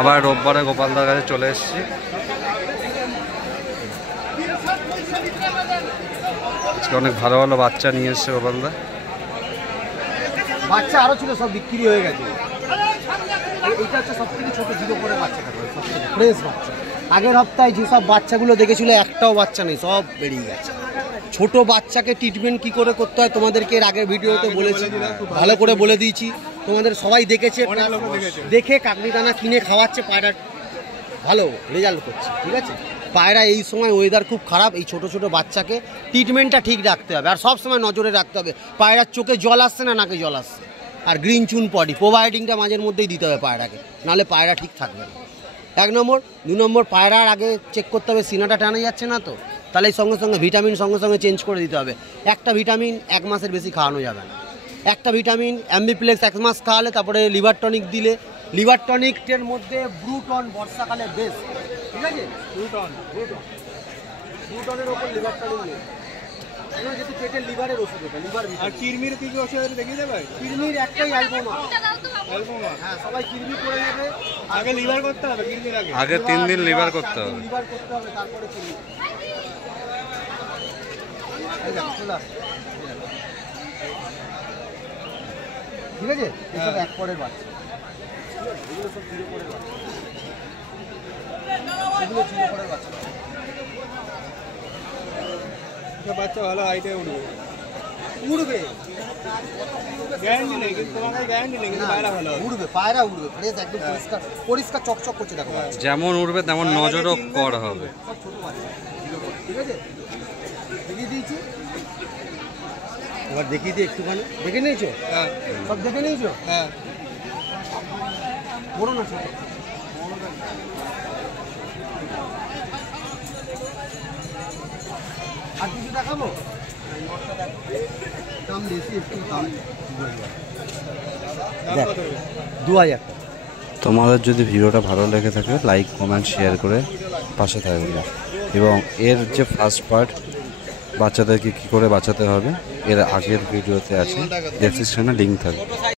আবার রোববারে গোপালদার কাছে চলে এসেছি। আজকে অনেক ভালো ভালো বাচ্চা নিয়ে এসছে গোপালদা। বাচ্চা আরো ছিল, সব বিক্রি হয়ে গেছে। এইটা হচ্ছে সব থেকে ছোট জিরো করে বাচ্চা, ফ্রেশ বাচ্চা। আগের সপ্তাহে যেসব বাচ্চাগুলো দেখেছিল একটাও বাচ্চা নেই, সব বেরিয়ে গেছে। ছোট বাচ্চাকে ট্রিটমেন্ট কি করে করতে হয় তোমাদেরকে এর আগের ভিডিওতে বলেছি, ভালো করে বলে দিয়েছি। তোমাদের সবাই দেখেছে, দেখে কাকড়ি দানা কিনে খাওয়াচ্ছে, পায়রা ভালো রেজাল্ট করছে। ঠিক আছে, পায়রা এই সময় ওয়েদার খুব খারাপ, এই ছোট ছোট বাচ্চাকে ট্রিটমেন্টটা ঠিক রাখতে হবে, আর সব সময় নজরে রাখতে হবে পায়রার চোখে জল আসছে না নাকে জল আসছে। আর গ্রিন চুন পডি প্রোবায়োটিকটা মাঝের মধ্যেই দিতে হবে পায়রাকে, নাহলে পায়রা ঠিক থাকবে না। 1 নম্বর। 2 নম্বর, পায়রার আগে চেক করতে হবে সিনাটা টানা যাচ্ছে না তো, তাহলে সঙ্গে সঙ্গে ভিটামিন সঙ্গে সঙ্গে চেঞ্জ করে দিতে হবে। একটা ভিটামিন 1 মাসের বেশি খাওয়ানো যাবে না। একটা ভিটামিন অ্যাম্বিপ্লেক্স 1 মাস খাওয়ালে, তারপরে লিভার টনিক দিলে। লিভার টনিকের মধ্যে ব্রুটন বর্ষাকালে বেস্ট। ঠিক আছে, ব্রুটনের ওপর লিভার টনিক নেই, যেহেতু পেটের লিভারের ওষুধ, এটা লিভার। আর কিরমির কি কি ওষুধ দেখিয়ে দেবে? কিরমির একটাই অ্যালবোমা। হ্যাঁ, সবাই কিরমি করে নেবে। আগে লিভার করতে হবে, কিরমির আগে 3 দিন লিভার করতে হবে। লিভার করতে হবে, তারপরে কিরমি। ঠিক আছে, এসব 1 পরের বাচ্চা, এগুলো সব 0 পরের বাচ্চা, এগুলো 0 পরের বাচ্চা। বাচ্চা ভালো হাইটে উড়বে, গ্যারান্টি নেই, কিন্তু তোমার গ্যারান্টি নেই, কিন্তু পায়রা ভালো উড়বে, পায়রা উড়বে, ফ্রেশ একদম পরিষ্কার পরিষ্কার চকচক করছে। দেখো যেমন উড়বে তেমন নজরও করা হবে। সব ছোট বাচ্চা। ঠিক আছে, দেখিয়ে দিয়েছি, এবার দেখিয়ে দিই একটুখানি। দেখে নিয়েছো? হ্যাঁ, সব দেখে নিয়েছো? হ্যাঁ, বড় না ছোট? আর কিছু দেখাবো? দাম বেশি, একটু দাম 2000। তোমাদের যদি ভিডিওটা ভালো লেগে থাকে লাইক কমেন্ট শেয়ার করে পাশে থাকবে। এবং এর যে ফার্স্ট পার্ট বাচ্চাদেরকে কী করে বাঁচাতে হবে এর আগের ভিডিওতে আছে, ডেসক্রিপশনে লিঙ্ক থাকবে।